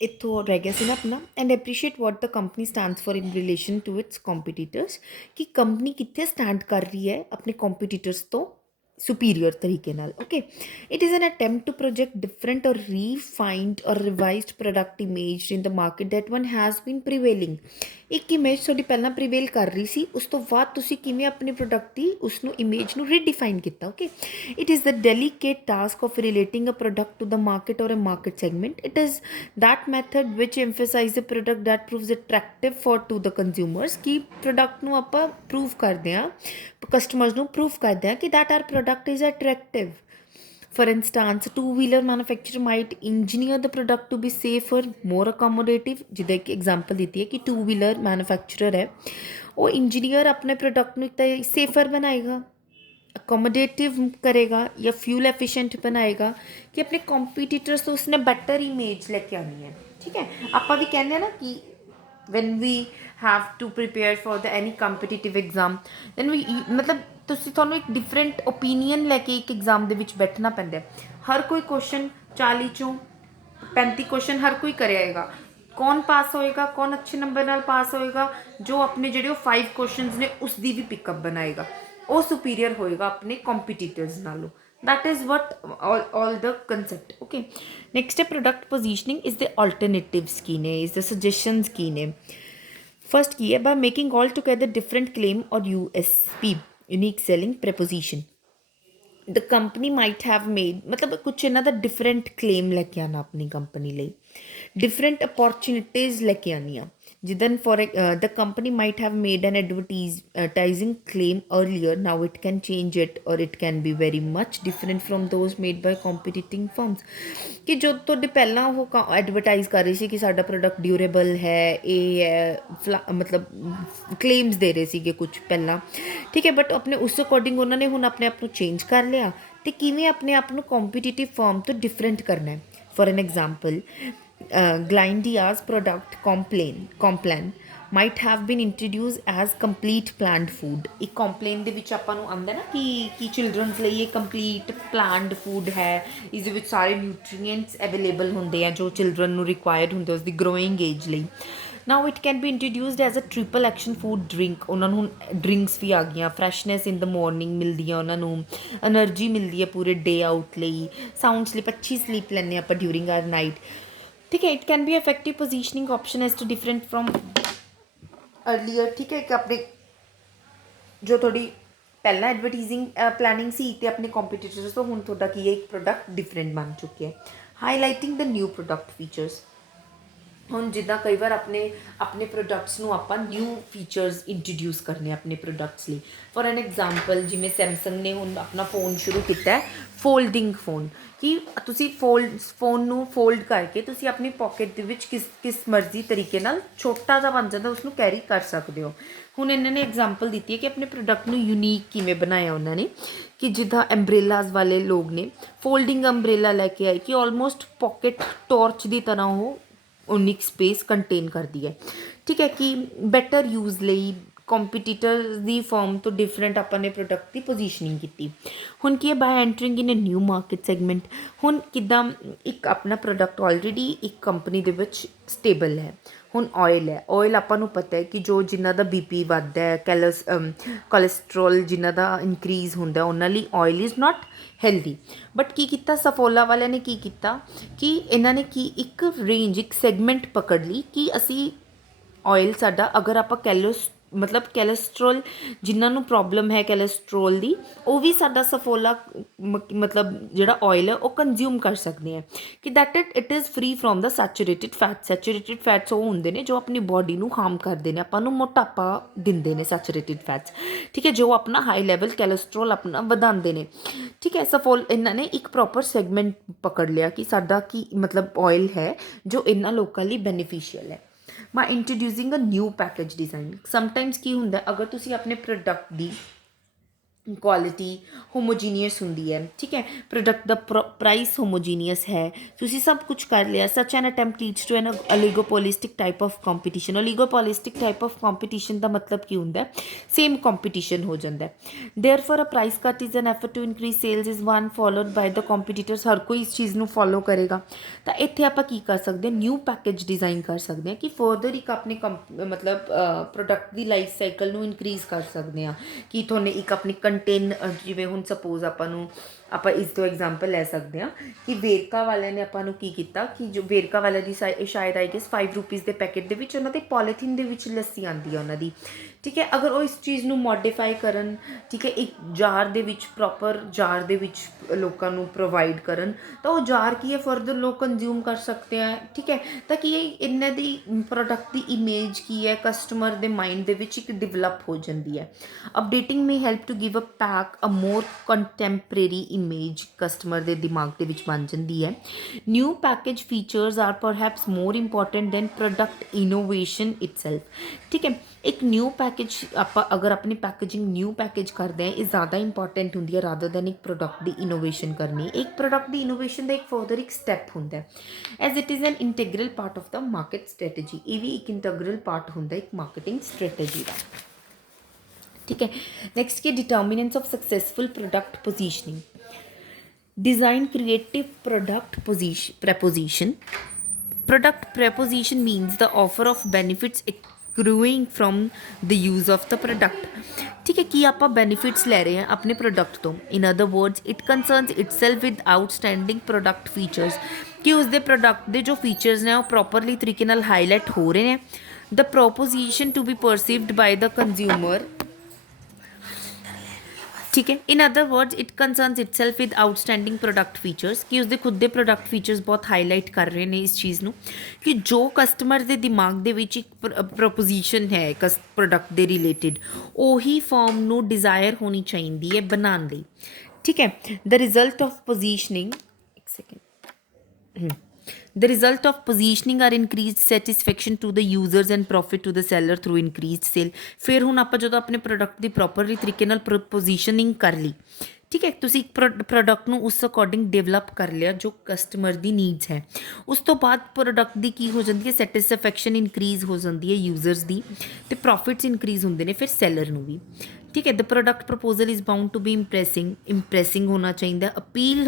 ਇੱਥੋਂ ਰਹਿ ਗਿਆ ਸੀ ਨਾ ਆਪਣਾ and appreciate what the company stands for in relation to its competitors ਕਿ ਕੰਪਨੀ ਕਿੱਥੇ ਸਟੈਂਡ ਕਰ ਰਹੀ ਹੈ ਆਪਣੇ ਕੰਪੀਟੀਟਰਸ ਤੋਂ superior ਤਰੀਕੇ ਨਾਲ okay it is an attempt to project different or refined or revised product image in the market that one has been prevailing ਇੱਕ ਇਮੇਜ ਤੁਹਾਡੀ ਪਹਿਲਾਂ ਪ੍ਰੀਵੇਲ ਕਰ ਰਹੀ ਸੀ ਉਸ ਤੋਂ ਬਾਅਦ ਤੁਸੀਂ ਕਿਵੇਂ ਆਪਣੇ ਪ੍ਰੋਡਕਟ ਦੀ ਉਸ ਨੂੰ ਇਮੇਜ ਨੂੰ ਰੀਡਿਫਾਈਨ ਕੀਤਾ okay it is the delicate task of relating a product to the market or a market segment. It is that method which emphasizes a product that proves attractive for to the consumers कि product ਨੂੰ ਆਪਾਂ prove ਕਰਦੇ ਹਾਂ customers ਨੂੰ prove ਕਰਦੇ ਹਾਂ ਕਿ that our product is attractive. For instance, two-wheeler manufacturer might engineer the product to be safer, more accommodative. ਜਿੱਦਾਂ ਇੱਕ ਐਗਜ਼ਾਮਪਲ ਦਿੱਤੀ ਹੈ ਕਿ two-wheeler manufacturer ਹੈ ਉਹ ਇੰਜੀਨੀਅਰ ਆਪਣੇ ਪ੍ਰੋਡਕਟ ਨੂੰ ਇੱਕ ਤਾਂ ਸੇਫਰ ਬਣਾਏਗਾ ਅਕੋਮੋਡੇਟਿਵ ਕਰੇਗਾ ਜਾਂ ਫਿਊਲ ਐਫੀਸ਼ੀਐਂਟ ਬਣਾਏਗਾ ਕਿ ਆਪਣੇ ਕੰਪੀਟੀਟਰਸ ਤੋਂ ਉਸਨੇ ਬੈਟਰ ਇਮੇਜ ਲੈ ਕੇ ਆਉਣੀ ਹੈ ਠੀਕ ਹੈ ਆਪਾਂ ਵੀ ਕਹਿੰਦੇ ਹਾਂ ਨਾ ਕਿ when we have to prepare for the any competitive exam then we ਮਤਲਬ ਤੁਹਾਨੂੰ ਇੱਕ ਡਿਫਰੈਂਟ ਓਪੀਨੀਅਨ ਲੈ ਕੇ ਇੱਕ ਐਗਜ਼ਾਮ ਦੇ ਵਿੱਚ ਬੈਠਣਾ ਪੈਂਦਾ ਹਰ ਕੋਈ ਕੁਐਸਚਨ 40 ਚੋਂ 35 ਕੁਐਸਚਨ ਹਰ ਕੋਈ ਕਰਿਆਏਗਾ ਕੌਣ ਪਾਸ ਹੋਏਗਾ ਕੌਣ ਅੱਛੇ ਨੰਬਰ ਨਾਲ ਪਾਸ ਹੋਏਗਾ ਜੋ ਆਪਣੇ ਜਿਹੜੇ ਉਹ 5 ਕੁਐਸਚਨਸ ਨੇ ਉਸ ਦੀ ਵੀ ਪਿਕਅਪ ਬਣਾਏਗਾ ਉਹ ਸੁਪੀਰੀਅਰ ਹੋਏਗਾ ਆਪਣੇ ਕੰਪੀਟੀਟਰਸ ਨਾਲੋਂ that is what all the concept okay next है product positioning is the alternatives की ने is the suggestions की ने first की है by making all together different claim or USP unique selling proposition the company might have made ਮਤਲਬ ਕੁਛ ਇਹਨਾਂ ਦਾ ਡਿਫਰੈਂਟ ਕਲੇਮ ਲੈ ਕੇ ਆਉਣਾ ਆਪਣੀ ਕੰਪਨੀ ਲਈ ਡਿਫਰੈਂਟ ਅਪੋਰਚੁਨਿਟੀਜ਼ ਲੈ ਕੇ ਆਉਣੀਆਂ ਜਿੱਦਾਂ for the company might have made N advertising claim earlier now it can change it or it can be very much different from those made by competing firms ਕਿ ਜੋ ਤੁਹਾਡੇ ਪਹਿਲਾਂ ਉਹ advertise ਕਰ ਰਹੀ ਸੀ ਕਿ ਸਾਡਾ ਪ੍ਰੋਡਕਟ ਡਿਊਰੇਬਲ ਹੈ ਇਹ ਹੈ ਮਤਲਬ ਕਲੇਮਸ ਦੇ ਰਹੇ ਸੀਗੇ ਕੁਝ ਪਹਿਲਾਂ ਠੀਕ ਹੈ ਬਟ ਆਪਣੇ ਉਸ ਅਕੋਰਡਿੰਗ ਉਹਨਾਂ ਨੇ ਹੁਣ ਆਪਣੇ ਆਪ ਨੂੰ ਚੇਂਜ ਕਰ ਲਿਆ ਅਤੇ ਕਿਵੇਂ ਆਪਣੇ ਆਪ ਨੂੰ ਕੰਪੀਟੀਟਿਵ ਫਰਮ ਤੋਂ ਡਿਫਰੈਂਟ ਕਰਨਾ ਹੈ ਫॉर ਐਨ ਐਗਜ਼ਾਮਪਲ ਗਲਾਈਂਡੀਆਜ਼ product Complan might have been introduced as complete planned food ਇੱਕ ਕੰਪਲੇਨ ਦੇ ਵਿੱਚ ਆਪਾਂ ਨੂੰ ਆਉਂਦਾ ਨਾ ਕਿ ਚਿਲਡਰਨਸ ਲਈ ਇਹ ਕੰਪਲੀਟ ਪਲਾਨਡ ਫੂਡ ਹੈ ਇਸ ਦੇ ਵਿੱਚ ਸਾਰੇ ਨਿਊਟਰੀਐਂਟਸ ਅਵੇਲੇਬਲ ਹੁੰਦੇ ਆ ਜੋ ਚਿਲਡਰਨ ਨੂੰ ਰਿਕੁਆਇਰਡ ਹੁੰਦੇ ਉਸ ਦੀ ਗਰੋਇੰਗ ਏਜ ਲਈ now it can be introduced as a triple action food drink ਉਹਨਾਂ ਨੂੰ ਡਰਿੰਕਸ ਵੀ ਆ ਗਈਆਂ ਫਰੈਸ਼ਨੈਸ ਇਨ ਦ ਮੋਰਨਿੰਗ ਮਿਲਦੀ ਆ ਉਹਨਾਂ ਨੂੰ ਐਨਰਜੀ ਮਿਲਦੀ ਹੈ ਪੂਰੇ ਡੇ ਆਊਟ ਲਈ ਸਾਊਂਡ ਸਲੀਪ ਅੱਛੀ ਸਲੀਪ ਲੈਂਦੇ ਆਪਾਂ ਡਿਊਰਿੰਗ ਆਰ ਨਾਈਟ ਠੀਕ ਹੈ it can be effective positioning option as to different from earlier ठीक है कि अपने जो थोड़ी पहला एडवरटाइजिंग प्लानिंग सी ते अपने कंपीटीटर्स तो हुण थोड़ा की एक प्रोडक्ट डिफरेंट बन चुके हैं highlighting the new product features ਹੁਣ ਜਿੱਦਾਂ ਕਈ ਵਾਰ ਆਪਣੇ ਪ੍ਰੋਡਕਟਸ ਨੂੰ ਆਪਾਂ ਨਿਊ ਫੀਚਰਸ ਇੰਟਰੋਡਿਊਸ ਕਰਨੇ ਆਪਣੇ ਪ੍ਰੋਡਕਟਸ ਲਈ ਫॉर ਐਨ ਐਗਜ਼ਾਮਪਲ ਜਿਵੇਂ ਸੈਮਸੰਗ ਨੇ ਹੁਣ ਆਪਣਾ ਫੋਨ ਸ਼ੁਰੂ ਕੀਤਾ ਫੋਲਡਿੰਗ ਫੋਨ ਕਿ ਤੁਸੀਂ ਫੋਨ ਨੂੰ ਫੋਲਡ ਕਰਕੇ ਤੁਸੀਂ ਆਪਣੀ ਪੋਕਟ ਦੇ ਵਿੱਚ ਕਿਸ ਮਰਜ਼ੀ ਤਰੀਕੇ ਨਾਲ ਛੋਟਾ ਜਿਹਾ ਬਣ ਜਾਂਦਾ ਉਸ ਨੂੰ ਕੈਰੀ ਕਰ ਸਕਦੇ ਹੋ ਹੁਣ ਇਹਨਾਂ ਨੇ ਐਗਜ਼ਾਮਪਲ ਦਿੱਤੀ ਹੈ ਕਿ ਆਪਣੇ ਪ੍ਰੋਡਕਟ ਨੂੰ ਯੂਨੀਕ ਕਿਵੇਂ ਬਣਾਇਆ ਉਹਨਾਂ ਨੇ ਕਿ ਜਿੱਦਾਂ ਅੰਬਰੇਲਾਜ਼ ਵਾਲੇ ਲੋਕ ਨੇ ਫੋਲਡਿੰਗ ਅੰਬਰੇਲਾ ਲੈ ਕੇ ਆਏ ਕਿ ਆਲਮੋਸਟ ਪੋਕਟ ਟਾਰਚ ਦੀ ਤਰ੍ਹਾਂ ਉਹ ਉਨੀ ਸਪੇਸ ਕੰਟੇਨ ਕਰਦੀ ਹੈ ਠੀਕ ਹੈ ਕਿ ਬੈਟਰ ਯੂਜ਼ ਲਈ ਕੰਪੀਟੀਟਰ ਦੀ ਫਰਮ ਤੋਂ ਡਿਫਰੈਂਟ ਆਪਾਂ ਨੇ ਪ੍ਰੋਡਕਟ ਦੀ ਪੋਜੀਸ਼ਨਿੰਗ ਕੀਤੀ ਹੁਣ ਕੀ ਹੈ by entering in a new market segment ਹੁਣ ਕਿੱਦਾਂ ਇੱਕ ਆਪਣਾ ਪ੍ਰੋਡਕਟ ਆਲਰੇਡੀ ਇੱਕ ਕੰਪਨੀ ਦੇ ਵਿੱਚ ਸਟੇਬਲ ਹੈ ਹੁਣ ਆਇਲ ਹੈ ਆਇਲ ਆਪਾਂ ਨੂੰ ਪਤਾ ਹੈ ਕਿ ਜੋ ਜਿਨ੍ਹਾਂ ਦਾ ਬੀਪੀ ਵੱਧਦਾ ਹੈ ਕੋਲੇਸਟਰੋਲ ਜਿਨ੍ਹਾਂ ਦਾ ਇਨਕਰੀਜ਼ ਹੁੰਦਾ ਉਹਨਾਂ ਲਈ oil is not healthy but ਕੀ ਕੀਤਾ ਸਫੋਲਾ ਵਾਲਿਆਂ ਨੇ ਕੀ ਕੀਤਾ ਕਿ ਇਹਨਾਂ ਨੇ ਕੀ ਇੱਕ ਰੇਂਜ ਇੱਕ ਸੈਗਮੈਂਟ ਪਕੜ ਲਈ ਕਿ ਅਸੀਂ ਆਇਲ ਸਾਡਾ ਅਗਰ ਆਪਾਂ ਮਤਲਬ ਕੈਲਸਟਰੋਲ ਜਿਨ੍ਹਾਂ ਨੂੰ ਪ੍ਰੋਬਲਮ ਹੈ ਕੈਲਸਟਰੋਲ ਦੀ ਉਹ ਵੀ ਸਾਡਾ ਸਫੋਲਾ ਮਤਲਬ ਜਿਹੜਾ ਆਇਲ ਹੈ ਉਹ ਕੰਜ਼ਿਊਮ ਕਰ ਸਕਦੇ ਆ ਕਿ that it is free from the saturated fats ਉਹ ਹੁੰਦੇ ਨੇ ਜੋ ਆਪਣੀ ਬੋਡੀ ਨੂੰ ਹਾਰਮ ਕਰਦੇ ਨੇ ਆਪਾਂ ਨੂੰ ਮੋਟਾਪਾ ਦਿੰਦੇ ਨੇ ਸੈਚੂਰੇਟਿਡ ਫੈਟਸ ਠੀਕ ਹੈ ਜੋ ਆਪਣਾ ਹਾਈ ਲੈਵਲ ਕੈਲਸਟਰੋਲ ਆਪਣਾ ਵਧਾਉਂਦੇ ਨੇ ਠੀਕ ਹੈ ਇਹਨਾਂ ਨੇ ਇੱਕ ਪ੍ਰੋਪਰ ਸੈਗਮੈਂਟ ਪਕੜ ਲਿਆ ਕਿ ਸਾਡਾ ਕੀ ਮਤਲਬ ਆਇਲ ਹੈ ਜੋ ਇਹਨਾਂ ਲੋਕਾਂ ਲਈ ਬੈਨੀਫੀਸ਼ੀਅਲ ਹੈ by introducing a new package design sometimes ਕੀ ਹੁੰਦਾ ਅਗਰ ਤੁਸੀਂ ਆਪਣੇ ਪ੍ਰੋਡਕਟ ਦੀ ਕੁਆਲਿਟੀ ਹੋਮੋਜੀਨੀਅਸ ਹੁੰਦੀ ਹੈ, ਠੀਕ ਹੈ। ਪ੍ਰੋਡਕਟ ਦਾ ਪ੍ਰਾਈਸ ਹੋਮੋਜੀਨੀਅਸ ਹੈ, ਤੁਸੀਂ ਸਭ ਕੁਝ ਕਰ ਲਿਆ। Such an attempt leads to an oligopolistic type of competition. Oligopolistic type of competition ਦਾ ਮਤਲਬ ਕੀ ਹੁੰਦਾ? ਸੇਮ ਕੰਪੀਟੀਸ਼ਨ ਹੋ ਜਾਂਦਾ। Therefore a price cut is an effort to increase sales is one followed by the competitors. ਹਰ ਕੋਈ ਇਸ ਚੀਜ਼ ਨੂੰ ਫੋਲੋ ਕਰੇਗਾ। ਤਾਂ ਇੱਥੇ ਆਪਾਂ ਕੀ ਕਰ ਸਕਦੇ ਹਾਂ? ਨਿਊ ਪੈਕੇਜ ਡਿਜ਼ਾਈਨ ਕਰ ਸਕਦੇ ਹਾਂ ਕਿ ਫਰਦਰ ਇੱਕ ਆਪਣੇ ਮਤਲਬ ਪ੍ਰੋਡਕਟ ਦੀ ਲਾਈਫ ਸਾਈਕਲ ਨੂੰ ਇਨਕਰੀਜ਼ ਕਰ ਸਕਦੇ ਹਾਂ। ਕਿ ਤੁਹਾਨੂੰ ਇੱਕ ਆਪਣੀ ਕੰਟੇਨ, ਜਿਵੇਂ ਹੁਣ ਸਪੋਜ਼ ਆਪਾਂ ਇਸ ਤੋਂ ਐਗਜ਼ਾਮਪਲ ਲੈ ਸਕਦੇ ਹਾਂ ਕਿ ਵੇਰਕਾ ਵਾਲਿਆਂ ਨੇ ਆਪਾਂ ਨੂੰ ਕੀ ਕੀਤਾ ਕਿ ਜੋ ਵੇਰਕਾ ਵਾਲਿਆਂ ਦੀ ਸ਼ਾਇਦ ਆਈ ਗੈਸ 5 ਰੁਪੀਜ਼ ਦੇ ਪੈਕੇਟ ਦੇ ਵਿੱਚ ਉਹਨਾਂ ਦੇ ਪੋਲੀਥੀਨ ਦੇ ਵਿੱਚ ਲੱਸੀ ਆਉਂਦੀ ਹੈ ਉਹਨਾਂ ਦੀ, ਠੀਕ ਹੈ। ਅਗਰ ਉਹ ਇਸ ਚੀਜ਼ ਨੂੰ ਮੋਡੀਫਾਈ ਕਰਨ, ਠੀਕ ਹੈ, ਇੱਕ ਜਾਰ ਦੇ ਵਿੱਚ, ਪ੍ਰੋਪਰ ਜਾਰ ਦੇ ਵਿੱਚ ਲੋਕਾਂ ਨੂੰ ਪ੍ਰੋਵਾਈਡ ਕਰਨ, ਤਾਂ ਉਹ ਜਾਰ ਕੀ ਹੈ ਫਰਦਰ ਲੋਕ ਕੰਜ਼ਿਊਮ ਕਰ ਸਕਦੇ ਹੈ, ਠੀਕ ਹੈ। ਤਾਂ ਕੀ ਇਹਨਾਂ ਦੀ ਪ੍ਰੋਡਕਟ ਦੀ ਇਮੇਜ ਕੀ ਹੈ ਕਸਟਮਰ ਦੇ ਮਾਈਂਡ ਦੇ ਵਿੱਚ ਇੱਕ ਡਿਵੈਲਪ ਹੋ ਜਾਂਦੀ ਹੈ। Updating may help to give a pack a more contemporary image customer ਦੇ ਦਿਮਾਗ ਦੇ ਵਿੱਚ ਬਣ ਜਾਂਦੀ ਹੈ। New package features are perhaps more important than product innovation itself, ਠੀਕ ਹੈ। ਇੱਕ ਨਿਊ ਪੈਕੇਜ ਆਪਾਂ ਅਗਰ ਆਪਣੀ ਪੈਕੇਜਿੰਗ ਨਿਊ ਪੈਕੇਜ ਕਰਦੇ ਹਾਂ, ਇਹ ਜ਼ਿਆਦਾ ਇੰਪੋਰਟੈਂਟ ਹੁੰਦੀ ਹੈ ਰਾਦਰ ਦੈਨ ਇੱਕ ਪ੍ਰੋਡਕਟ ਦੀ ਇਨੋਵੇਸ਼ਨ ਕਰਨੀ। ਇੱਕ ਪ੍ਰੋਡਕਟ ਦੀ ਇਨੋਵੇਸ਼ਨ ਦਾ ਇੱਕ ਫਰਦਰ ਇੱਕ ਸਟੈਪ ਹੁੰਦਾ as it is an integral part of the market strategy. ਇਹ ਵੀ ਇੱਕ ਇੰਟੈਗਰਲ ਪਾਰਟ ਹੁੰਦਾ ਇੱਕ ਮਾਰਕੀਟਿੰਗ ਸਟ੍ਰੈਟਜੀ ਦਾ, ठीक है। नेक्स्ट के determinants of successful product positioning. Design creative product preposition. Product preposition means the offer of benefits accruing from the use of the product, ठीक है। कि आप बेनिफिट्स ले रहे हैं अपने प्रोडक्ट तो, इन other words it concerns itself with outstanding product features, कि उसके प्रोडक्ट के जो फीचर्स ने प्रॉपरली तरीके नाल हाईलाइट हो रहे हैं। The proposition to be perceived by the consumer, ठीक है। In other words it concerns itself with outstanding product features, कि उसके खुद के प्रोडक्ट फीचर्स बहुत हाईलाइट कर रहे हैं इस चीज़ ਨੂੰ कि जो कस्टमर के दिमाग ਦੇ ਵਿੱਚ ਇੱਕ ਪ੍ਰੋਪੋਜੀਸ਼ਨ ਹੈ प्रोडक्ट ਦੇ ਰਿਲੇਟਿਡ, ਉਹੀ ਫਾਰਮ ਨੂੰ ਡਿਜ਼ਾਇਰ ਹੋਣੀ ਚਾਹੀਦੀ ਹੈ ਬਣਾਉਣ ਲਈ, ਠੀਕ ਹੈ। ਦ ਰਿਜ਼ਲਟ ਆਫ ਪੋਜੀਸ਼ਨਿੰਗ, ਇੱਕ second, the result of positioning are increased satisfaction to the users and profit to the seller through increased sale। फिर हुण आपां जदों अपने प्रोडक्ट की प्रॉपरली तरीके नाल पोजीशनिंग कर ली, ठीक है, तुसीं एक प्रोडक्ट नूं उस अकॉर्डिंग डेवलप कर लिया जो कस्टमर की नीड्स है। उस तो बाद प्रोडक्ट की की हो जाती है सैटिस्फैक्शन इंक्रीज़ हो जाती है यूजर्स की, तो प्रॉफिट्स इंक्रीज़ होंगे ने फिर सैलर नूं भी, ठीक है। The product proposal is bound to be impressing होना चाहिए, अपील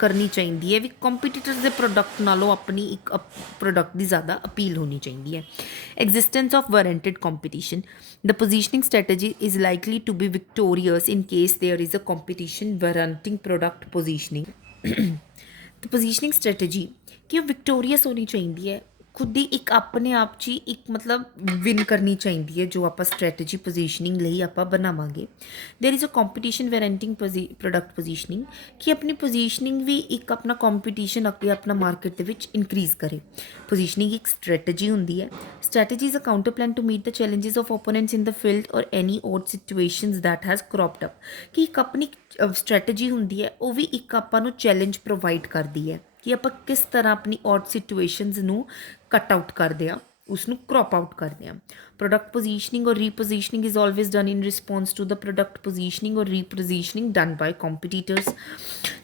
करनी चाहिए है भी कंपीटीटर्स के प्रोडक्ट नालों अपनी एक प्रोडक्ट की ज़्यादा अपील होनी चाहिए है। Existence of warranted competition. The positioning strategy is likely to be victorious in case there is a competition warranting product positioning. The positioning strategy कि विक्टोरियस होनी चाहिए है, खुद ही एक अपने आप च ही एक मतलब विन करनी चाहिए है जो आप स्ट्रैटेजी पोजीशनिंग ਲਈ ਆਪਾਂ ਬਣਾਵਾਂਗੇ। There is a competition warranting product positioning, कि अपनी पोजीशनिंग भी एक अपना कंपीटीशन अगे अपना मार्केट ਦੇ ਵਿੱਚ इंक्रीज़ करे। पोजीशनिंग एक स्ट्रैटेजी होंदी है। Strategy is a counter plan to meet the challenges of opponents in the field और any odd situations that has cropped up, कि एक अपनी स्ट्रैटेजी होंदी है वो भी एक ਆਪਾਂ ਨੂੰ चैलेंज प्रोवाइड करती है कि आप किस तरह अपनी ऑड सिचुएशंस ਨੂੰ कट आउट करते हैं, उसनों क्रॉप आउट करते हैं। प्रोडक्ट पोजीशनिंग और repositioning is always done in response to the product positioning और रीपोजीशनिंग डन बाय कॉम्पिटिटर्स,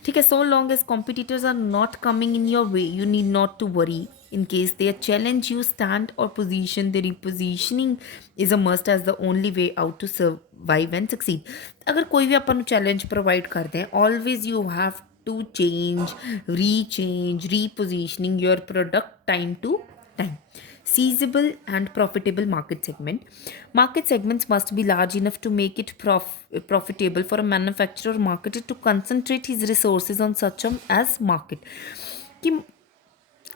ठीक है। So long as competitors are not coming in your way you need not to worry. in case they challenge you stand or position, the repositioning is a must as the only way out to survive and succeed। अगर कोई भी अपन challenge provide करते हैं, always you have to change, repositioning your product time to time। Seizable and profitable market segment। Market segments must be large enough to make it profitable for a manufacturer or marketer to concentrate his resources on such as market, कि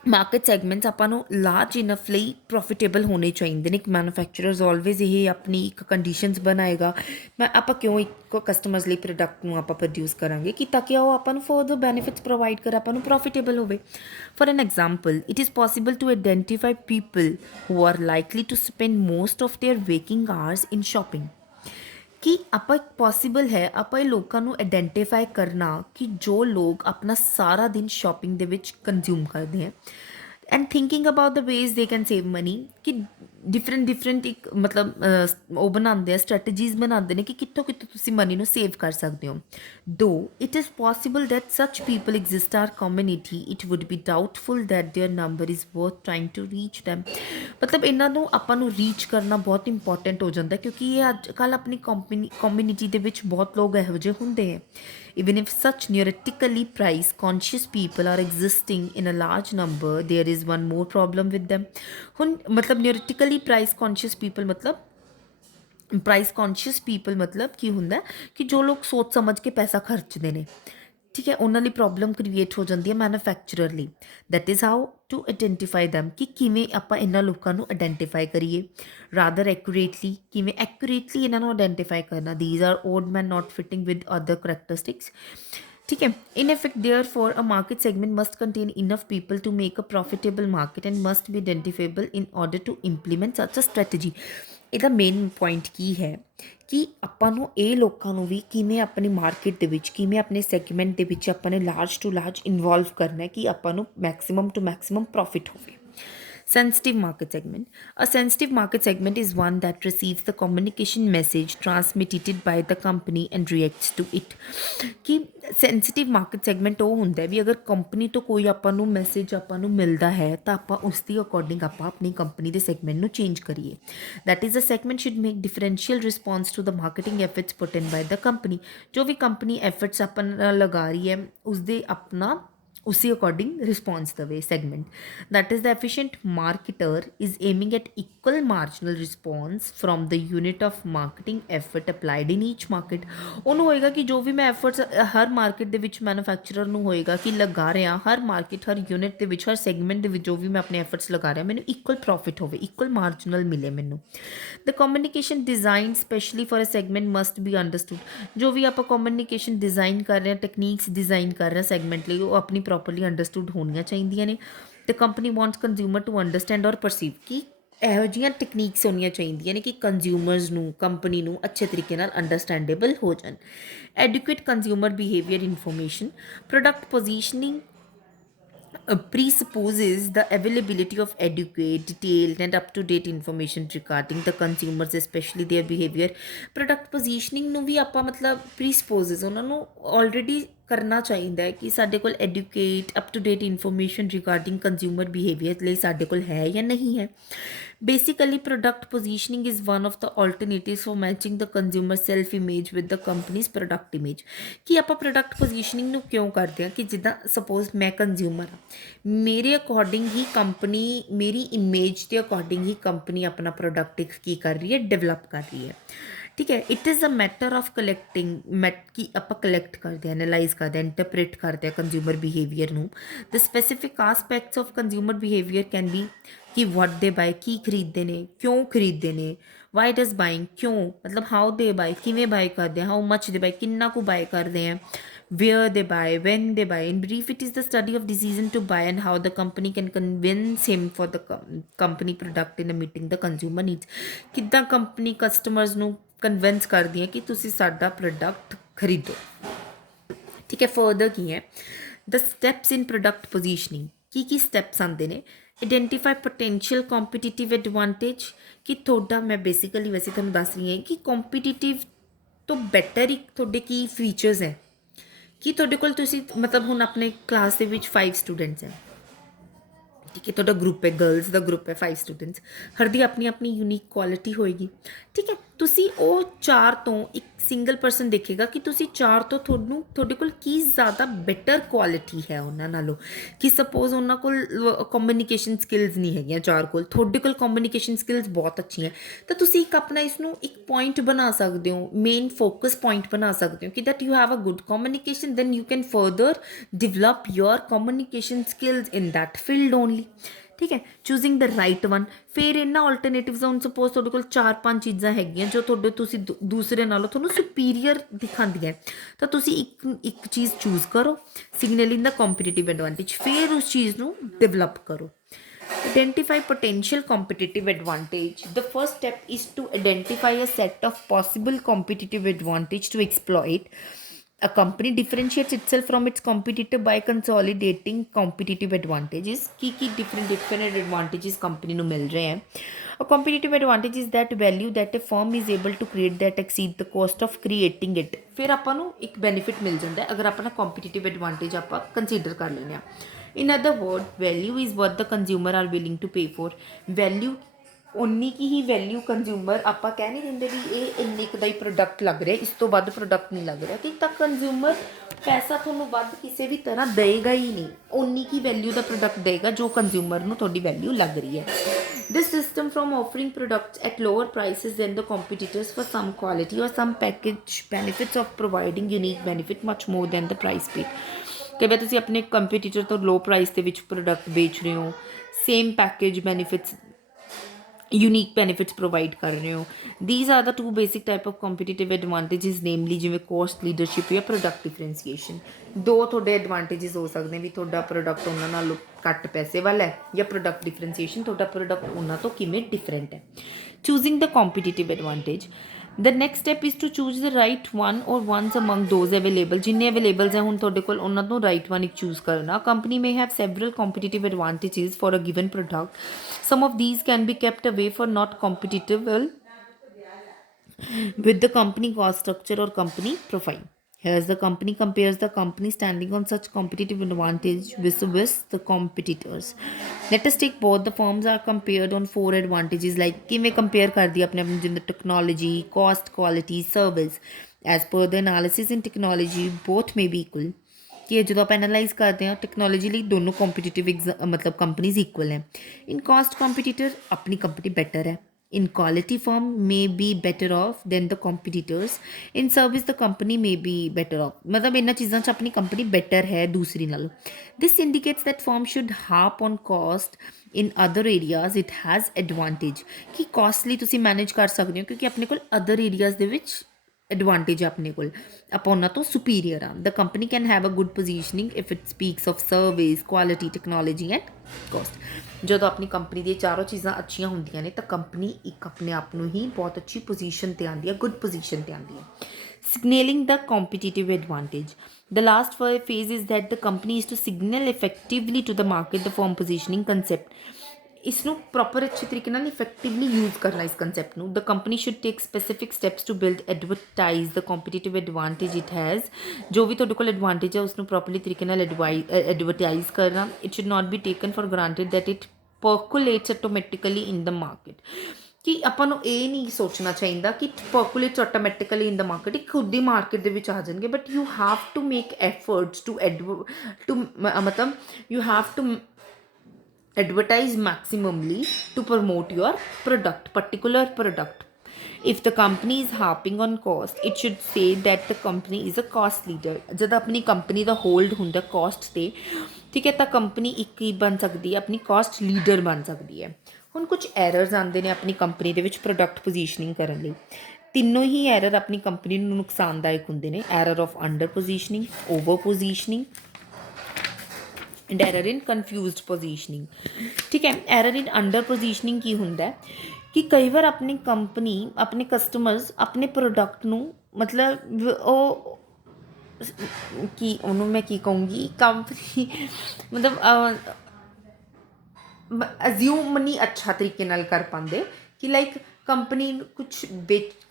market segments ਆਪਾਂ ਨੂੰ large enough ਲਈ profitable ਹੋਣੇ ਚਾਹੀਦੇ ਨੇ। ਇੱਕ manufacturers always ਇਹ ਆਪਣੀ ਇੱਕ ਕੰਡੀਸ਼ਨਸ ਬਣਾਏਗਾ, ਮੈਂ ਆਪਾਂ ਕਿਉਂ ਇੱਕ ਕਸਟਮਰਸ ਲਈ ਪ੍ਰੋਡਕਟ ਨੂੰ ਆਪਾਂ ਪ੍ਰੋਡਿਊਸ ਕਰਾਂਗੇ ਕਿ ਤਾਂ ਕਿ ਉਹ ਆਪਾਂ ਨੂੰ ਫਰਦਰ ਬੈਨੀਫਿਟਸ ਪ੍ਰੋਵਾਈਡ ਕਰ ਆਪਾਂ ਨੂੰ ਪ੍ਰੋਫਿਟੇਬਲ ਹੋਵੇ। For an example it is possible to identify people who are likely to spend most of their waking hours in shopping, कि ਆਪਾਂ ਪੋਸੀਬਲ ਹੈ ਆਪਾਂ ਇਹ ਲੋਕਾਂ ਨੂੰ ਆਇਡੈਂਟੀਫਾਈ ਕਰਨਾ ਕਿ ਜੋ ਲੋਕ ਆਪਣਾ ਸਾਰਾ ਦਿਨ ਸ਼ਾਪਿੰਗ ਦੇ ਵਿੱਚ ਕੰਜ਼ਿਊਮ ਕਰਦੇ ਹੈ। And thinking about the ways they can save money कि डिफरेंट एक मतलब ਉਹ ਬਣਾਉਂਦੇ ਆ ਸਟ੍ਰੈਟਜੀਜ਼ ਬਣਾਉਂਦੇ ਨੇ ਕਿ ਕਿੱਥੋਂ ਕਿੱਥੋਂ ਤੁਸੀਂ ਮਨੀ ਨੂੰ ਸੇਵ ਕਰ ਸਕਦੇ ਹੋ though it is possible that such people exist or community it would be doubtful that their number is worth trying to reach them ਮਤਲਬ ਇਹਨਾਂ ਨੂੰ ਆਪਾਂ ਨੂੰ ਰੀਚ ਕਰਨਾ ਬਹੁਤ ਇੰਪੋਰਟੈਂਟ ਹੋ ਜਾਂਦਾ ਕਿਉਂਕਿ ਇਹ ਅੱਜ ਕੱਲ੍ਹ ਆਪਣੀ ਕਮਿਊਨਿਟੀ ਦੇ ਵਿੱਚ ਬਹੁਤ ਲੋਕ ਇਹੋ ਜਿਹੇ ਹੁੰਦੇ ਹੈ even if such neurotically price conscious people are existing in a large number there is one more problem with them ਹੁਣ ਮਤਲਬ neurotically price conscious people ਮਤਲਬ ਪ੍ਰਾਈਸ ਕੌਨਸ਼ੀਅਸ ਪੀਪਲ ਮਤਲਬ ਕੀ ਹੁੰਦਾ ਕਿ ਜੋ ਲੋਕ ਸੋਚ ਸਮਝ ਕੇ ਪੈਸਾ ਖਰਚਦੇ ਨੇ ਠੀਕ ਹੈ ਉਹਨਾਂ ਲਈ ਪ੍ਰੋਬਲਮ ਕ੍ਰੀਏਟ ਹੋ ਜਾਂਦੀ ਹੈ ਮੈਨੂਫੈਕਚਰਰ ਲਈ that is how to identify them ਕਿ ਕਿਵੇਂ ਆਪਾਂ ਇਹਨਾਂ ਲੋਕਾਂ ਨੂੰ ਆਈਡੈਂਟੀਫਾਈ ਕਰੀਏ ਰਾਦਰ ਐਕੂਰੇਟਲੀ ਕਿਵੇਂ ਐਕੂਰੇਟਲੀ ਇਹਨਾਂ ਨੂੰ ਆਈਡੈਂਟੀਫਾਈ ਕਰਨਾ these are odd man not fitting with other characteristics ठीक है in effect therefore a market segment must contain enough people to make a profitable market and must be identifiable in order to implement such a strategy ਇਹਦਾ main point ਕੀ ਹੈ ਕਿ ਆਪਾਂ ਨੂੰ ਇਹ ਲੋਕਾਂ ਨੂੰ ਵੀ ਕਿਵੇਂ ਆਪਣੀ ਮਾਰਕੀਟ ਦੇ ਵਿੱਚ ਕਿਵੇਂ ਆਪਣੇ ਸੈਗਮੈਂਟ ਦੇ ਵਿੱਚ ਆਪਾਂ ਨੇ ਲਾਰਜ ਟੂ ਲਾਰਜ ਇਨਵੋਲਵ ਕਰਨਾ ਕਿ ਆਪਾਂ ਨੂੰ ਮੈਕਸਿਮਮ ਟੂ ਮੈਕਸਿਮਮ ਪ੍ਰੋਫਿਟ ਹੋਵੇ sensitive market segment a sensitive market segment is one that receives the communication message transmitted by the company and reacts to it ਕਿ sensitive market segment ਉਹ ਹੁੰਦਾ ਹੈ ਵੀ ਅਗਰ ਕੰਪਨੀ ਤੋਂ ਕੋਈ ਆਪਾਂ ਨੂੰ ਮੈਸੇਜ ਆਪਾਂ ਨੂੰ ਮਿਲਦਾ ਹੈ ਤਾਂ ਆਪਾਂ ਉਸ ਦੀ ਅਕੋਰਡਿੰਗ ਆਪਾਂ ਆਪਣੀ ਕੰਪਨੀ ਦੇ ਸੈਗਮੈਂਟ ਨੂੰ ਚੇਂਜ ਕਰੀਏ that is the segment should make differential response to the marketing efforts put in by the company ਜੋ ਵੀ ਕੰਪਨੀ ਐਫਰਟਸ ਆਪਾਂ ਲਗਾ ਰਹੀ ਹੈ ਉਸਦੇ ਆਪਣਾ उसी according response Dave segment that is the efficient marketer is aiming at equal marginal response from the unit of marketing effort applied in each market ਉਹਨੂੰ ਹੋਏਗਾ ਕਿ ਜੋ ਵੀ ਮੈਂ ਐਫਰਟਸ ਹਰ ਮਾਰਕੀਟ ਦੇ ਵਿੱਚ ਮੈਨੂਫੈਕਚਰਰ ਨੂੰ ਹੋਏਗਾ ਕਿ ਲਗਾ ਰਿਹਾ ਹਰ ਮਾਰਕੀਟ ਹਰ ਯੂਨਿਟ ਦੇ ਵਿੱਚ ਹਰ ਸੈਗਮੈਂਟ ਦੇ ਵਿੱਚ ਜੋ ਵੀ ਮੈਂ ਆਪਣੇ ਐਫਰਟਸ ਲਗਾ ਰਿਹਾ ਮੈਨੂੰ ਇਕੁਅਲ ਪ੍ਰੋਫਿਟ ਹੋਵੇ ਇਕੁਅਲ ਮਾਰਜਨਲ ਮਿਲੇ ਮੈਨੂੰ the communication design specially for a segment must be understood ਜੋ ਵੀ ਆਪਾਂ ਕਮਿਊਨੀਕੇਸ਼ਨ ਡਿਜ਼ਾਈਨ ਕਰ ਰਹੇ ਹਾਂ ਟੈਕਨੀਕਸ ਡਿਜ਼ਾਈਨ ਕਰ ਰਹੇ ਹਾਂ ਸੈਗਮੈਂਟ ਲਈ ਉਹ ਆਪਣੀ ਪ੍ਰੋਪਰਲੀ ਅੰਡਰਸਟੂਡ ਹੋਣੀਆਂ ਚਾਹੀਦੀਆਂ ਨੇ ਤੇ company wants consumer to understand ਔਰ ਪਰਸੀਵ ਕਿ ਇਹੋ ਜਿਹੀਆਂ ਟੈਕਨੀਕਸ ਹੋਣੀਆਂ ਚਾਹੀਦੀਆਂ ਨੇ ਕਿ ਕੰਜ਼ਿਊਮਰਸ ਨੂੰ ਕੰਪਨੀ ਨੂੰ ਅੱਛੇ ਤਰੀਕੇ ਨਾਲ ਅੰਡਰਸਟੈਂਡੇਬਲ ਹੋ ਜਾਣ adequate consumer behaviour information product positioning presupposes the availability of adequate, detailed, and up-to-date information regarding the consumers, especially their behavior. Product positioning ਨੂੰ ਵੀ ਆਪਾਂ ਮਤਲਬ presupposes ਉਹਨਾਂ ਨੂੰ already ਕਰਨਾ ਚਾਹੀਦਾ ਹੈ ਕਿ ਸਾਡੇ ਕੋਲ adequate up to date information regarding consumer behaviour ਲਈ ਸਾਡੇ ਕੋਲ ਹੈ ਜਾਂ ਨਹੀਂ ਹੈ basically product positioning is one of the alternatives for matching the consumer self image with the company's product image ਕਿ ਆਪਾਂ ਪ੍ਰੋਡਕਟ ਪੋਜੀਸ਼ਨਿੰਗ ਨੂੰ ਕਿਉਂ ਕਰਦੇ ਹਾਂ ਕਿ ਜਿੱਦਾਂ ਸਪੋਜ਼ ਮੈਂ ਕੰਜ਼ਿਊਮਰ ਹਾਂ ਮੇਰੇ ਅਕੋਰਡਿੰਗ ਹੀ ਕੰਪਨੀ ਮੇਰੀ ਇਮੇਜ ਦੇ ਅਕੋਰਡਿੰਗ ਹੀ ਕੰਪਨੀ ਆਪਣਾ ਪ੍ਰੋਡਕਟ ਕੀ ਕਰ ਰਹੀ ਹੈ ਡਿਵੈਲਪ ਕਰ ਰਹੀ ਹੈ ਠੀਕ ਹੈ it is a matter of collecting ਕਿ ਆਪਾਂ ਕਲੈਕਟ ਕਰਦੇ ਹਾਂ ਐਨਾਲਾਈਜ਼ ਕਰਦੇ ਹਾਂ ਇੰਟਰਪ੍ਰੇਟ ਕਰਦੇ ਹਾਂ ਕੰਜ਼ਿਊਮਰ ਬਿਹੇਵੀਅਰ ਨੂੰ the specific aspects of consumer behaviour can be ਕਿ ਵਾਟ ਦੇ ਬਾਏ ਕੀ ਖਰੀਦਦੇ ਨੇ ਕਿਉਂ ਖਰੀਦਦੇ ਨੇ ਵਾਈ ਡਜ਼ ਬਾਇੰਗ ਕਿਉਂ ਮਤਲਬ ਹਾਊ ਦੇ ਬਾਏ ਕਿਵੇਂ ਬਾਏ ਕਰਦੇ ਆ ਹਾਊ ਮੱਚ ਦੇ ਬਾਏ ਕਿੰਨਾ ਕੁ ਬਾਏ ਕਰਦੇ ਆ where they buy when they buy in brief it is the study of decision to buy and how the company can convince him for the company product in a meeting the consumer needs ਕਿੱਦਾਂ company customers ਨੂੰ convince ਕਰਦੀ ਹੈ ਕਿ ਤੁਸੀਂ ਸਾਡਾ product ਖਰੀਦੋ ਠੀਕ ਹੈ ਫਰਦਰ ਕੀ ਹੈ ਦ ਸਟੈਪਸ ਇਨ ਪ੍ਰੋਡਕਟ ਪੋਜੀਸ਼ਨਿੰਗ ਕੀ ਸਟੈਪਸ ਆਉਂਦੇ ਨੇ ਆਈਡੈਂਟੀਫਾਈ ਪੋਟੈਂਸ਼ੀਅਲ ਕੰਪੀਟੀਟਿਵ ਐਡਵਾਂਟੇਜ ਕਿ ਤੁਹਾਡਾ ਮੈਂ ਬੇਸਿਕਲੀ ਵੈਸੇ ਤੁਹਾਨੂੰ ਦੱਸ ਰਹੀ ਹਾਂ ਕਿ ਕੰਪੀਟੀਟਿਵ ਤੋਂ ਬੈਟਰ ਇੱਕ ਤੁਹਾਡੇ ਕੀ ਫੀਚਰਸ ਹੈ ਕਿ ਤੁਹਾਡੇ ਕੋਲ ਤੁਸੀਂ ਮਤਲਬ ਹੁਣ ਆਪਣੇ ਕਲਾਸ ਦੇ ਵਿੱਚ 5 ਸਟੂਡੈਂਟਸ ਹੈ ਠੀਕ ਹੈ ਤੁਹਾਡਾ ਗਰੁੱਪ ਹੈ ਗਰਲਸ ਦਾ ਗਰੁੱਪ ਹੈ 5 ਸਟੂਡੈਂਟਸ ਹਰ ਦੀ ਆਪਣੀ ਆਪਣੀ ਯੂਨੀਕ ਕੁਆਲਿਟੀ ਹੋਏਗੀ ਠੀਕ ਹੈ ਤੁਸੀਂ ਉਹ 4 ਤੋਂ ਇੱਕ ਸਿੰਗਲ ਪਰਸਨ ਦੇਖੇਗਾ ਕਿ ਤੁਸੀਂ 4 ਤੋਂ ਤੁਹਾਡੇ ਕੋਲ ਕੀ ਜ਼ਿਆਦਾ ਬੈਟਰ ਕੁਆਲਿਟੀ ਹੈ ਉਹਨਾਂ ਨਾਲੋਂ ਕਿ ਸਪੋਜ਼ ਉਹਨਾਂ ਕੋਲ ਕਮਿਊਨੀਕੇਸ਼ਨ ਸਕਿੱਲਸ ਨਹੀਂ ਹੈਗੀਆਂ 4 ਕੋਲ ਤੁਹਾਡੇ ਕੋਲ ਕਮਿਊਨੀਕੇਸ਼ਨ ਸਕਿੱਲਸ ਬਹੁਤ ਅੱਛੀਆਂ ਤਾਂ ਤੁਸੀਂ ਇੱਕ ਆਪਣਾ ਇਸ ਨੂੰ ਇੱਕ ਪੁਆਇੰਟ ਬਣਾ ਸਕਦੇ ਹੋ ਮੇਨ ਫੋਕਸ ਪੁਆਇੰਟ ਬਣਾ ਸਕਦੇ ਹੋ ਕਿ that you have a good communication then you can further develop your communication skills in that field only ਠੀਕ ਹੈ ਚੂਜ਼ਿੰਗ ਦ ਰਾਈਟ ਵਨ ਫਿਰ ਇਹਨਾਂ ਆਲਟਰਨੇਟਿਵਸ ਹੁਣ ਸਪੋਜ਼ ਤੁਹਾਡੇ ਕੋਲ 4-5 ਚੀਜ਼ਾਂ ਹੈਗੀਆਂ ਜੋ ਤੁਹਾਡੇ ਤੁਸੀਂ ਦੂਸਰੇ ਨਾਲੋਂ ਤੁਹਾਨੂੰ ਸੁਪੀਰੀਅਰ ਦਿਖਾਉਂਦੀਆਂ ਤਾਂ ਤੁਸੀਂ ਇੱਕ ਚੀਜ਼ ਚੂਜ਼ ਕਰੋ ਸਿਗਨਲਿੰਗ ਦਾ ਕੰਪੀਟੀਟਿਵ ਐਡਵਾਂਟੇਜ ਫਿਰ ਉਸ ਚੀਜ਼ ਨੂੰ ਡਿਵੈਲਪ ਕਰੋ identify potential competitive advantage the first step is to identify a set of possible competitive advantage to exploit A company differentiates itself from its competitor by consolidating competitive advantages. की different advantages company ਨੂੰ ਮਿਲ ਰਹੇ हैं. A competitive advantage is that value that a firm is able to create that exceed the cost of creating it. ਫਿਰ ਆਪਾਂ ਨੂੰ ਇੱਕ benefit ਮਿਲ ਜਾਂਦਾ ਹੈ ਅਗਰ ਆਪਣਾ competitive advantage ਆਪਾਂ consider ਕਰ ਲੈਂਦੇ ਹਾਂ. In other words, value is what the consumer are willing to pay for. Value ਉਨੀ ਕੀ ਹੀ ਵੈਲਿਊ ਕੰਜ਼ਿਊਮਰ ਆਪਾਂ ਕਹਿ ਨਹੀਂ ਦਿੰਦੇ ਵੀ ਇਹ ਇੰਨੇ ਕੁ ਦਾ ਹੀ ਪ੍ਰੋਡਕਟ ਲੱਗ ਰਿਹਾ ਇਸ ਤੋਂ ਵੱਧ ਪ੍ਰੋਡਕਟ ਨਹੀਂ ਲੱਗ ਰਿਹਾ ਕਿ ਤਾਂ ਕੰਜ਼ਿਊਮਰ ਪੈਸਾ ਤੁਹਾਨੂੰ ਵੱਧ ਕਿਸੇ ਵੀ ਤਰ੍ਹਾਂ ਦੇਗਾ ਹੀ ਨਹੀਂ ਉਨੀ ਕੀ ਵੈਲਿਊ ਦਾ ਪ੍ਰੋਡਕਟ ਦੇਗਾ ਜੋ ਕੰਜ਼ਿਊਮਰ ਨੂੰ ਤੁਹਾਡੀ ਵੈਲਿਊ ਲੱਗ ਰਹੀ ਹੈ this system from offering products at lower prices than the competitors for some quality or some package benefits of providing unique benefit much more than the price paid ਕਿ ਵੀ ਤੁਸੀਂ ਆਪਣੇ ਕੰਪੀਟੀਟਰ ਤੋਂ ਲੋ price ਦੇ ਵਿੱਚ product ਵੇਚ ਰਹੇ ਹੋ same package benefits unique benefits provide कर रहे हो these are the two basic type of competitive advantages namely जिमें कॉस्ट लीडरशिप या प्रोडक्ट डिफरेंसीएशन दो थोड़े एडवांटेजेस हो सकते हैं भी थोड़ा प्रोडक्ट उन्होंने नालों घट पैसे वाला है या प्रोडक्ट डिफरेंसीएशन थोड़ा प्रोडक्ट उन्होंने तो किमें डिफरेंट है choosing the competitive advantage the next step is to choose the right one or ones among those available जिन्ने अवेलेबल्स हैं हुण तुहाडे कोल उन्हां तों राइट वन एक चूज करना company may have several competitive advantages for a given product some of these can be kept away for not compatible with the company cost structure or company profile. Here's the company compares the company standing on such competitive advantage with the competitors. Let us take both the firms are compared on 4 advantages like किमें compare कर दिया अपने जिंदे technology, cost, quality, service. As per the analysis in technology, both may be equal. कि जो आप analyse करते हैं technology ਲਈ दोनों कॉम्पिटिटिव मतलब कंपनीज इक्वल हैं इन कॉस्ट कॉम्पिटिटर अपनी कंपनी बेटर है in quality firm may be better off than the competitors in service the company may be better off मतलब इन्होंने चीज़ों से अपनी कंपनी बेटर है दूसरी नालों this indicates that firm should harp on cost in other areas it has advantage कि costly तुसी मैनेज कर सकते हो क्योंकि अपने को अदर एरियाज ਦੇ ਵਿੱਚ एडवांटेज अपने को ਆਪਾਂ ਉਹਨਾਂ ਤੋਂ ਸੁਪੀਰੀਅਰ ਆ the company can have a good positioning if it speaks of service quality technology and cost ਜਦੋਂ ਆਪਣੀ ਕੰਪਨੀ ਦੀਆਂ ਚਾਰੋਂ ਚੀਜ਼ਾਂ ਅੱਛੀਆਂ ਹੁੰਦੀਆਂ ਨੇ ਤਾਂ ਕੰਪਨੀ ਇੱਕ ਆਪਣੇ ਆਪ ਨੂੰ ਹੀ ਬਹੁਤ ਅੱਛੀ ਪੋਜੀਸ਼ਨ 'ਤੇ ਆਉਂਦੀ ਹੈ ਗੁੱਡ ਪੋਜੀਸ਼ਨ 'ਤੇ ਆਉਂਦੀ ਹੈ signaling the competitive advantage. The last phase is that the company is to signal effectively to the market the firm positioning concept. इसनों प्रॉपर अच्छे तरीके नाल इफेक्टिवली यूज़ करना इस कंसैप्ट नूं the company should take specific steps to build advertise the competitive advantage it has जो भी तुहाडे कोल एडवांटेज है उसनों प्रॉपरली तरीके नाल एडवरटाइज करना it should not be taken for granted that it percolates automatically in the market कि ਆਪਾਂ ਨੂੰ ਇਹ ਨਹੀਂ ਸੋਚਣਾ ਚਾਹੀਦਾ ਕਿ ਪਰਕੂਲੇਟਸ ਆਟੋਮੈਟਿਕਲੀ ਇਨ ਦ ਮਾਰਕੀਟ ਇਹ ਖੁਦ ਹੀ ਮਾਰਕੀਟ ਦੇ ਵਿੱਚ ਆ ਜਾਣਗੇ but you have to make efforts to ਮਤਲਬ you have to advertise maximally to promote your particular product. If the company is harping on cost, it should say that the company is a cost leader. जब अपनी company का hold होंदा cost ते ठीक है तो company एक ही बन सकती है अपनी कॉस्ट लीडर बन सकती है हुण कुछ एरर्स आते हैं अपनी कंपनी के विच प्रोडक्ट पोजीशनिंग करने लई तीनों ही एरर अपनी कंपनी नूं नुकसानदायक होंदे ने error of under positioning over positioning and error in confused positioning ठीक है एरर इन अंडर पोजीशनिंग की होंदा है कि कई बार अपनी कंपनी अपने कस्टमर्स अपने प्रोडक्ट नूं मतलब वो कि उन्होंने मैं की कहूँगी कंपनी मतलब अज्यूम नहीं अच्छा तरीके नाल कर पाते कि लाइक कंपनी कुछ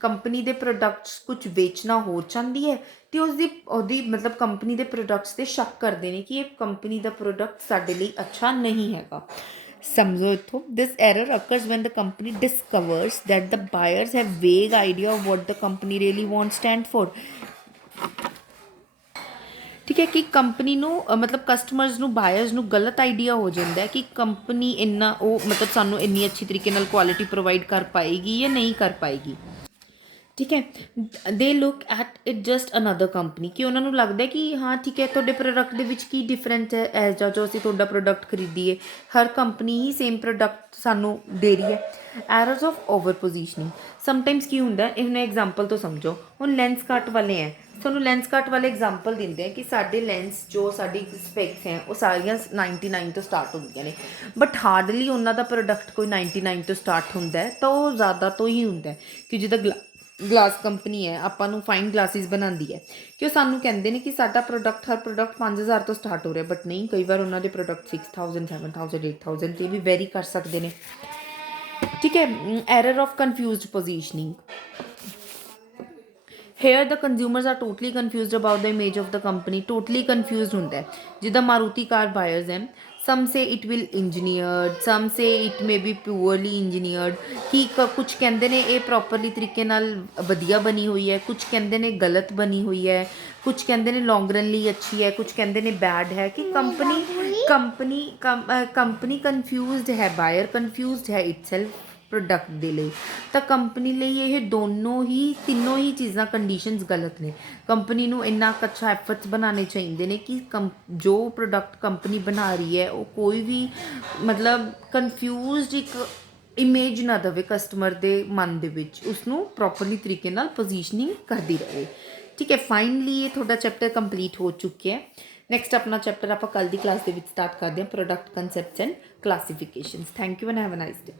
कंपनी के प्रोडक्ट्स कुछ बेचना हो चाहती है तो उसकी मतलब कंपनी के प्रोडक्ट्स से शक करते हैं कि ये कंपनी का प्रोडक्ट साडे लिए अच्छा नहीं हैगा समझो इत्थों this error occurs when the company discovers that the buyers have vague idea of what the company really want stand for ठीक है कि कंपनी नूं मतलब कस्टमर्स नूं बायर्स नूं गलत आइडिया हो जाता है कि कंपनी इन्ना वो मतलब सानू इन्नी अच्छी तरीके नाल क्वालिटी प्रोवाइड कर पाएगी या नहीं कर पाएगी ठीक है they look at it just another company कि उन्होंने लगता है कि हाँ ठीक है तुहाडे प्रोडक्ट दे विच की डिफरेंस है एज जो असीं तुहाडा प्रोडक्ट खरीदीए हर कंपनी ही सेम प्रोडक्ट सानू दे रही है errors of over positioning sometimes की हुंदा है इन्हें एग्जाम्पल तो समझो हुण लेंस कट वाले हैं ਤੁਹਾਨੂੰ ਲੈਂਸ ਕੱਟ ਵਾਲੇ ਐਗਜ਼ਾਮਪਲ ਦਿੰਦੇ ਆ ਕਿ ਸਾਡੇ ਲੈਂਸ ਜੋ ਸਾਡੀ ਸਪੈਕਸ ਹੈ ਉਹ ਸਾਰੀਆਂ 99 ਤੋਂ ਸਟਾਰਟ ਹੁੰਦੀਆਂ ਨੇ ਬਟ ਹਾਰਡਲੀ ਉਹਨਾਂ ਦਾ ਪ੍ਰੋਡਕਟ ਕੋਈ 99 ਤੋਂ ਸਟਾਰਟ ਹੁੰਦਾ ਹੈ ਤਾਂ ਉਹ ਜ਼ਿਆਦਾ ਤੋਂ ਹੀ ਹੁੰਦਾ ਹੈ ਕਿ ਜਿਹਦਾ ਗਲਾਸ ਕੰਪਨੀ ਹੈ, ਆਪਾਂ ਨੂੰ ਫਾਈਨ ਗਲਾਸਿਸ ਬਣਾਉਂਦੀ ਹੈ, ਕਿ ਉਹ ਸਾਨੂੰ ਕਹਿੰਦੇ ਨੇ ਕਿ ਸਾਡਾ ਪ੍ਰੋਡਕਟ ਹਰ ਪ੍ਰੋਡਕਟ 5000 ਤੋਂ ਸਟਾਰਟ ਹੋ ਰਿਹਾ, ਬਟ ਨਹੀਂ, ਕਈ ਵਾਰ ਉਹਨਾਂ ਦੇ ਪ੍ਰੋਡਕਟ 6000 7000 8000 'ਤੇ ਵੀ ਵੈਰੀ ਕਰ ਸਕਦੇ ਨੇ। ਠੀਕ ਹੈ। Error of confused positioning, here the consumers are totally confused about the image of the company, totally confused ਹੁੰਦਾ ਹੈ। ਜਿੱਦਾਂ ਮਾਰੂਤੀ ਕਾਰ ਬਾਇਰਸ ਹੈ, some say it will engineered, some say it may be poorly engineered, ਕਿ ਕੁਛ ਕਹਿੰਦੇ ਨੇ ਇਹ properly ਤਰੀਕੇ ਨਾਲ ਵਧੀਆ ਬਣੀ ਹੋਈ ਹੈ, ਕੁਛ ਕਹਿੰਦੇ ਨੇ ਗਲਤ ਬਣੀ ਹੋਈ ਹੈ, ਕੁਛ ਕਹਿੰਦੇ ਨੇ ਲੌਂਗ ਰਨ ਲਈ ਅੱਛੀ ਹੈ, ਕੁਛ ਕਹਿੰਦੇ ਨੇ ਬੈਡ ਹੈ, ਕਿ ਕੰਪਨੀ ਕਨਫਿਊਜ਼ਡ ਹੈ, ਬਾਇਰ ਕਨਫਿਊਜ਼ਡ ਹੈ ਇਟਸੈਲਫ ਪ੍ਰੋਡਕਟ ਦੇ ਲਈ। ਤਾਂ ਕੰਪਨੀ ਲਈ ਇਹ ਤਿੰਨੋਂ ਹੀ ਚੀਜ਼ਾਂ ਕੰਡੀਸ਼ਨਸ ਗਲਤ ਨੇ। ਕੰਪਨੀ ਨੂੰ ਇੰਨਾ ਕੁ ਅੱਛਾ ਐਫਰਟਸ ਬਣਾਉਣੇ ਚਾਹੀਦੇ ਨੇ ਕਿ ਜੋ ਪ੍ਰੋਡਕਟ ਕੰਪਨੀ ਬਣਾ ਰਹੀ ਹੈ ਉਹ ਕੋਈ ਵੀ ਮਤਲਬ ਕਨਫਿਊਜ਼ਡ ਇੱਕ ਇਮੇਜ ਨਾ ਦੇਵੇ ਕਸਟਮਰ ਦੇ ਮਨ ਦੇ ਵਿੱਚ, ਉਸਨੂੰ ਪ੍ਰੋਪਰਲੀ ਤਰੀਕੇ ਨਾਲ ਪੋਜੀਸ਼ਨਿੰਗ ਕਰਦੀ ਰਹੇ। ਠੀਕ ਹੈ। ਫਾਈਨਲੀ ਇਹ ਤੁਹਾਡਾ ਚੈਪਟਰ ਕੰਪਲੀਟ ਹੋ ਚੁੱਕਿਆ ਹੈ। ਨੈਕਸਟ ਆਪਣਾ ਚੈਪਟਰ ਆਪਾਂ ਕੱਲ੍ਹ ਦੀ ਕਲਾਸ ਦੇ ਵਿੱਚ ਸਟਾਰਟ ਕਰਦੇ ਹਾਂ, product concepts and classifications. Thank you and have a nice day.